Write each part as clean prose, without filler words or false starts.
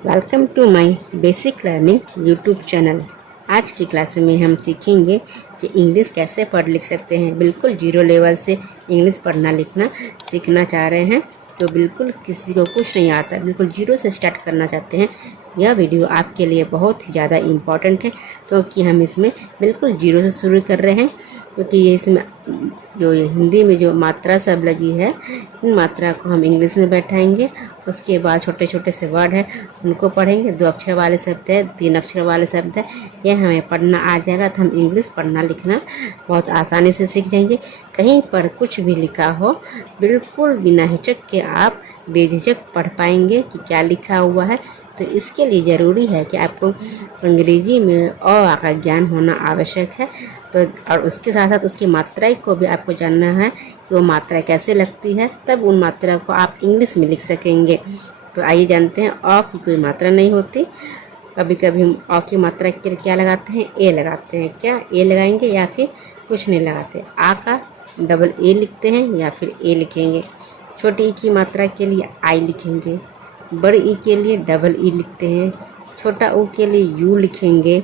Welcome to my basic learning YouTube channel. आज की class में हम सीखेंगे कि इंग्लिश कैसे पढ़ लिख सकते हैं। बिल्कुल जीरो लेवल से इंग्लिश पढ़ना लिखना सीखना चाह रहे हैं तो बिल्कुल किसी को कुछ नहीं आता, बिल्कुल जीरो से स्टार्ट करना चाहते हैं। यह वीडियो आपके लिए बहुत ही ज़्यादा इम्पॉर्टेंट है क्योंकि हम इसमें बिल्कुल जीरो से शुरू कर रहे हैं। क्योंकि ये इसमें जो हिंदी में जो मात्रा सब लगी है, इन मात्रा को हम इंग्लिश में बैठाएंगे। उसके बाद छोटे छोटे से वर्ड है उनको पढ़ेंगे। 2 अक्षर वाले शब्द है, 3 अक्षर वाले शब्द है, यह हमें पढ़ना आ जाएगा तो हम इंग्लिश पढ़ना लिखना बहुत आसानी से सीख जाएंगे। कहीं पर कुछ भी लिखा हो बिल्कुल बिना हिचक के आप बेझिझक पढ़ पाएंगे कि क्या लिखा हुआ है। तो इसके लिए ज़रूरी है कि आपको अंग्रेजी में अ का ज्ञान होना आवश्यक है। तो और उसके साथ साथ उसकी मात्रा को भी आपको जानना है कि वो मात्रा कैसे लगती है, तब उन मात्रा को आप इंग्लिश में लिख सकेंगे। तो आइए जानते हैं, अ की कोई मात्रा नहीं होती। कभी कभी हम अ की मात्रा के लिए क्या लगाते हैं, ए लगाते हैं। क्या ए लगाएंगे या फिर कुछ नहीं लगाते। आ का डबल ए लिखते हैं या फिर ए लिखेंगे। छोटी ई की मात्रा के लिए आई लिखेंगे। बड़ी ई के लिए डबल ई लिखते हैं। छोटा ऊ के लिए यू लिखेंगे।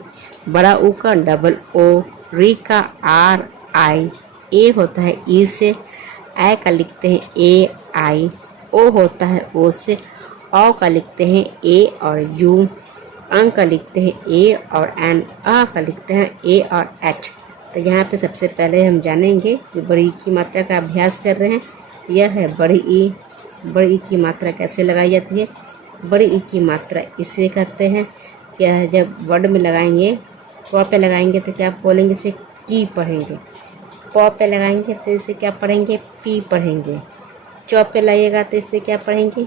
बड़ा ऊ का डबल ओ। री का आर आई। ए होता है ई से। आई का लिखते हैं ए आई। ओ होता है ओ से। औ का लिखते हैं ए और यू। अं का लिखते हैं ए और एन। आ का लिखते हैं ए और एच। तो यहाँ पे सबसे पहले हम जानेंगे कि बड़ी ई की मात्रा का अभ्यास कर रहे हैं। यह है बड़ी ई। बड़ी ई की मात्रा कैसे लगाई जाती है। बड़ी ई की मात्रा इसे कहते हैं। क्या है, जब वर्ड में लगाएंगे, क पे लगाएंगे तो क्या बोलेंगे, इसे की पढ़ेंगे। प पे लगाएंगे तो इसे क्या पढ़ेंगे, पी पढ़ेंगे। च पे लगेगा तो इसे क्या पढ़ेंगे,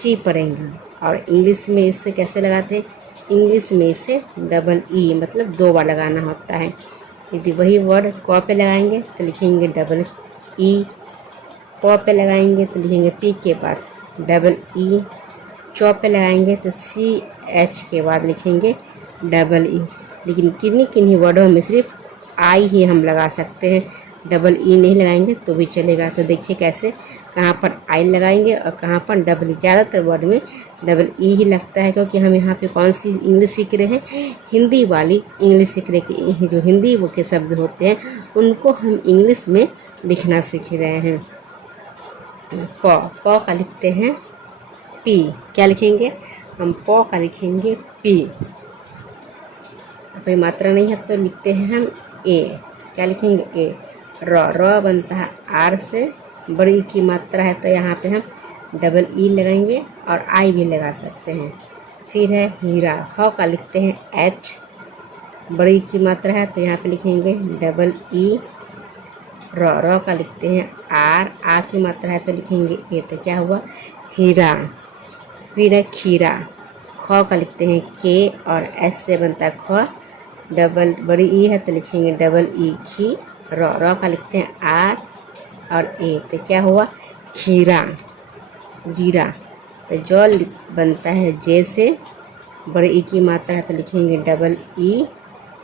ची पढ़ेंगे। और इंग्लिश में इसे कैसे लगाते हैं, इंग्लिश में इसे डबल ई मतलब 2 बार लगाना होता है। यदि वही वर्ड क पे लगाएंगे तो लिखेंगे डबल ई। प पे लगाएंगे तो लिखेंगे पी के बाद डबल ई। च पे लगाएंगे तो सी एच के बाद लिखेंगे डबल ई। लेकिन किन्हीं किन्हीं वर्डों में सिर्फ आई ही हम लगा सकते हैं, डबल ई नहीं लगाएंगे तो भी चलेगा। तो देखिए कैसे, कहाँ पर आई लगाएंगे और कहाँ पर डबल ई। ज़्यादातर वर्ड में डबल ई ही लगता है क्योंकि हम यहाँ पे कौन सी इंग्लिश सीख रहे हैं, हिंदी वाली इंग्लिश सीख रहे हैं। जो हिंदी वो के शब्द होते हैं उनको हम इंग्लिश में लिखना सीख रहे हैं। प का लिखते हैं पी। क्या लिखेंगे हम, प का लिखेंगे पी। कोई मात्रा नहीं है तो लिखते हैं हम ए। क्या लिखेंगे ए। र बनता है आर से। बड़ी की मात्रा है तो यहाँ पे हम डबल ई लगाएंगे और आई भी लगा सकते हैं। फिर है हीरा। ह का लिखते हैं एच। बड़ी की मात्रा है तो यहाँ पे लिखेंगे डबल ई। र का लिखते हैं आर। आ की मात्रा है तो लिखेंगे ए। तो क्या हुआ, हीरा। फिर है खीरा। ख का लिखते हैं के और एस से बनता है ख। डबल बड़ी ई है तो लिखेंगे डबल ई खी। र का लिखते हैं आर और ए। तो क्या हुआ, खीरा। जीरा। तो जो बनता है जे से। बड़ी ई की मात्रा है तो लिखेंगे डबल ई।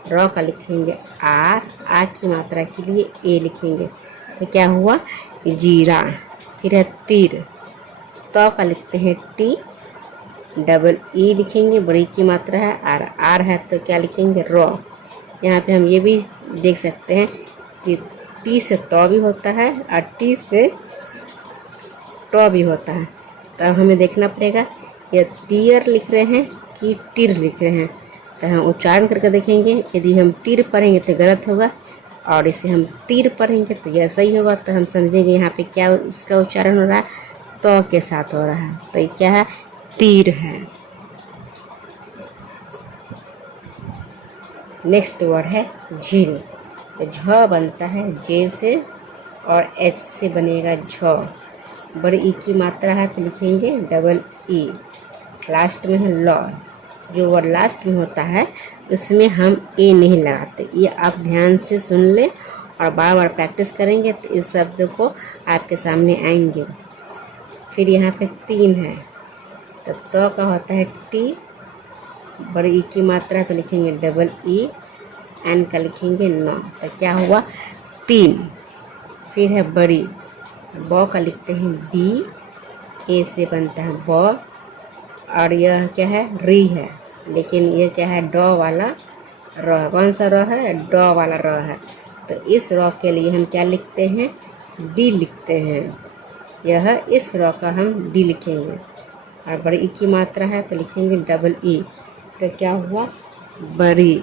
र का लिखेंगे आर। आ की मात्रा के लिए ए लिखेंगे। तो क्या हुआ, जीरा। फिर है तीर। तो का लिखते हैं टी। डबल ई लिखेंगे, बड़ी की मात्रा है और आर है तो क्या लिखेंगे र। यहाँ पे हम ये भी देख सकते हैं कि टी से तो भी होता है और टी से टो भी होता है। तो अब हमें देखना पड़ेगा ये तीर लिख रहे हैं कि टिर लिख रहे हैं। तो हम उच्चारण करके देखेंगे। यदि हम टिर पढ़ेंगे तो गलत होगा और इसे हम तीर पढ़ेंगे तो यह सही होगा। तो हम समझेंगे यहाँ पे क्या इसका उच्चारण हो रहा है, तो के साथ हो रहा है। तो ये क्या है, तीर है। नेक्स्ट वर्ड है झील। तो झ बनता है जे से और एच से बनेगा झ। बड़ी ई की मात्रा है तो लिखेंगे डबल ई। लास्ट में है लॉ। जो वर्ड लास्ट में होता है उसमें हम ए नहीं लगाते। ये आप ध्यान से सुन ले और बार बार प्रैक्टिस करेंगे तो इस शब्द को आपके सामने आएंगे। फिर यहाँ पे 3 है तो का होता है टी। बड़ी ई की मात्रा है तो लिखेंगे डबल ई। एन का लिखेंगे नौ। तो क्या हुआ, 3। फिर है बड़ी। ब का लिखते हैं बी। ए से बनता है ब और यह क्या है, री है, लेकिन ये क्या है, डॉ वाला र। कौन सा र है, डॉ वाला र है। तो इस र के लिए हम क्या लिखते हैं, डी लिखते हैं। यह इस र का हम डी लिखेंगे। और बड़ी ई की मात्रा है तो लिखेंगे डबल ई। तो क्या हुआ, बड़ी।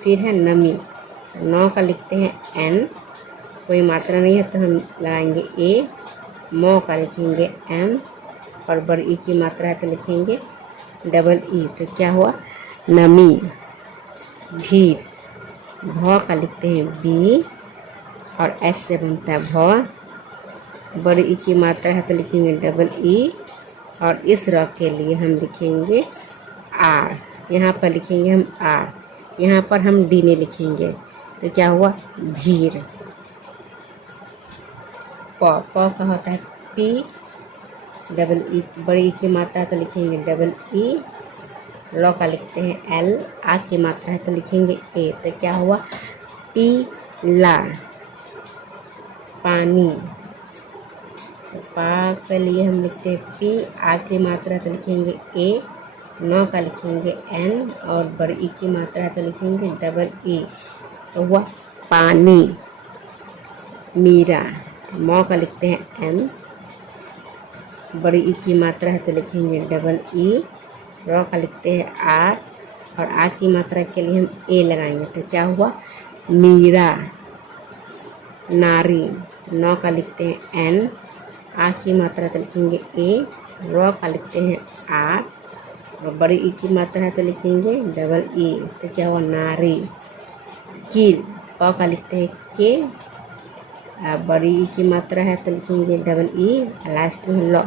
फिर है नमी, तो 9 का लिखते हैं एन, कोई मात्रा नहीं है तो हम लगाएंगे ए। मौ का लिखेंगे एम, और बड़ी ई की मात्रा है तो लिखेंगे डबल ई। तो क्या हुआ, नमी। भीड़, भौ का लिखते हैं बी, और एस से बनता है भौ। बड़ी ई की मात्रा है तो लिखेंगे डबल ई, और इस र के लिए हम लिखेंगे आर। यहाँ पर लिखेंगे हम आर, यहाँ पर हम डी नहीं लिखेंगे। तो क्या हुआ, भीड़। प का होता है पी, डबल ई, बड़ी ई की मात्रा है तो लिखेंगे डबल ई। लॉ का लिखते हैं एल, आ की मात्रा है तो लिखेंगे ए। तो क्या हुआ, पीला। पानी, तो पा के लिए हम लिखते हैं पी, आ की मात्रा है तो लिखेंगे ए। 9 का लिखेंगे एन, और बड़ी ई की मात्रा है तो लिखेंगे डबल ई। तो हुआ पानी। मीरा, मौ का लिखते हैं एम, बड़ी ई की मात्रा है तो लिखेंगे डबल ई। र का लिखते हैं आर, और आ की मात्रा के लिए हम ए लगाएंगे। तो क्या हुआ, मीरा। नारी, 9 का लिखते हैं एन, आ की मात्रा तो लिखेंगे ए। र का लिखते हैं आर, और बड़ी ई की मात्रा है तो लिखेंगे डबल ई। तो क्या हुआ, नारी। कील, क का लिखते हैं के, बड़ी ई की मात्रा है तो लिखेंगे डबल ई, लास्ट में लॉ।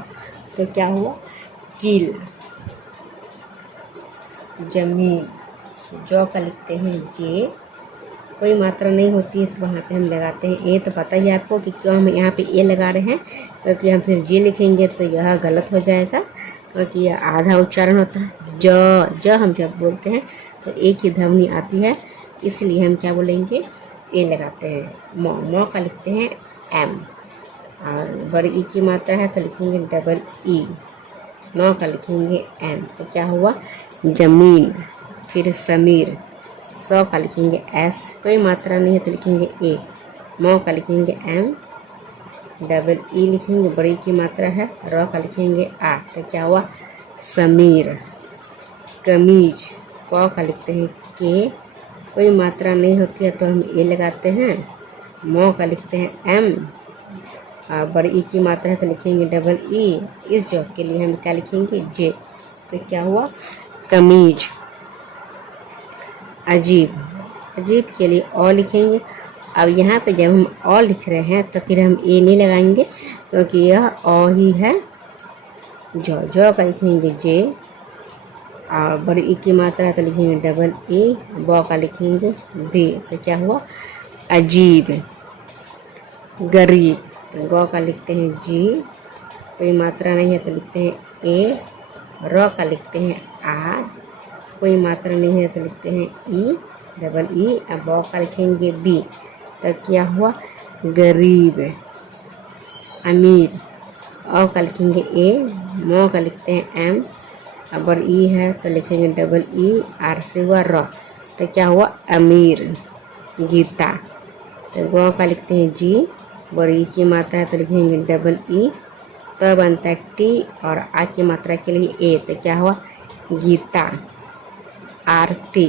तो क्या हुआ, कील। जमीन, जौ का लिखते हैं जे, कोई मात्रा नहीं होती है तो वहाँ पे हम लगाते हैं ए। तो पता ही आपको कि क्यों हम यहाँ पे ए लगा रहे हैं, क्योंकि हम सिर्फ जे लिखेंगे तो यह गलत हो जाएगा, क्योंकि यह आधा उच्चारण होता है। ज हम जब बोलते हैं तो ए की ध्वनि आती है, इसलिए हम क्या बोलेंगे, ए लगाते हैं। मौ का लिखते हैं एम, और बड़ी ई की मात्रा है तो लिखेंगे डबल ई। 9 का लिखेंगे एन। तो क्या हुआ, जमीन। फिर समीर, 100 का लिखेंगे एस, कोई मात्रा नहीं है तो लिखेंगे ए। मौ का लिखेंगे एम, डबल ई लिखेंगे, बड़ी की मात्रा है। र का लिखेंगे आ। तो क्या हुआ, समीर। कमीज, क का लिखते हैं के, कोई मात्रा नहीं होती है तो हम ए लगाते हैं। मौ का लिखते हैं एम, और बड़ी ई की मात्रा है तो लिखेंगे डबल ई। इस जॉब के लिए हम क्या लिखेंगे, जे। तो क्या हुआ, कमीज। अजीब, अजीब के लिए ओ लिखेंगे। अब यहाँ पे जब हम ओ लिख रहे हैं तो फिर हम ए नहीं लगाएंगे, क्योंकि यह ओ ही है। जो का लिखेंगे जे, और बड़ी ई की मात्रा है तो लिखेंगे डबल ई। बॉ का लिखेंगे बी। तो क्या हुआ, अजीब। गरीब, तो गौ का लिखते हैं जी, कोई मात्रा नहीं है तो लिखते हैं ए। र का लिखते हैं आर, कोई मात्रा नहीं है तो लिखते हैं ई, डबल ई। अब बॉ का लिखेंगे बी। तो क्या हुआ, गरीब। अमीर, औ का लिखेंगे ए। मौ का लिखते हैं एम, अब ई है तो लिखेंगे डबल ई। आर से हुआ र। तो क्या हुआ, अमीर। गीता, तो गौ का लिखते हैं जी, बड़ी की मात्रा है तो लिखेंगे डबल ई। तो बनता है टी, और आ की मात्रा के लिए ए। तो क्या हुआ, गीता। आरती,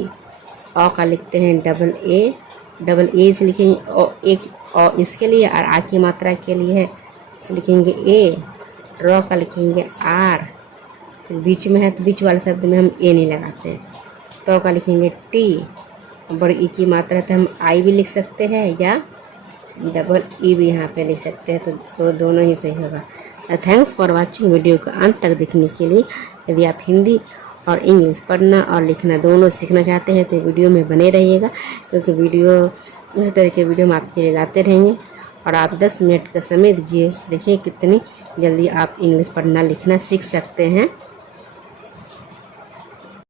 औ का लिखते हैं डबल ए, डबल ए से लिखेंगे ओ, एक ओ इसके लिए, और आ की मात्रा के लिए है तो लिखेंगे ए। र का लिखेंगे आर, फिर बीच में है तो बीच वाले शब्द में हम ए नहीं लगाते। तो का लिखेंगे टी, बड़ी ई की मात्रा है तो हम आई भी लिख सकते हैं, या डबल ई भी यहाँ पे लिख सकते हैं। तो दोनों ही सही होगा। थैंक्स फॉर वाचिंग, वीडियो को अंत तक देखने के लिए। यदि आप हिंदी और इंग्लिश पढ़ना और लिखना दोनों सीखना चाहते हैं तो वीडियो में बने रहिएगा, क्योंकि वीडियो इसी तरह के वीडियो हम आपके लिए लाते रहेंगे। और आप 10 मिनट का समय दीजिए, देखिए कितनी जल्दी आप इंग्लिश पढ़ना लिखना सीख सकते हैं।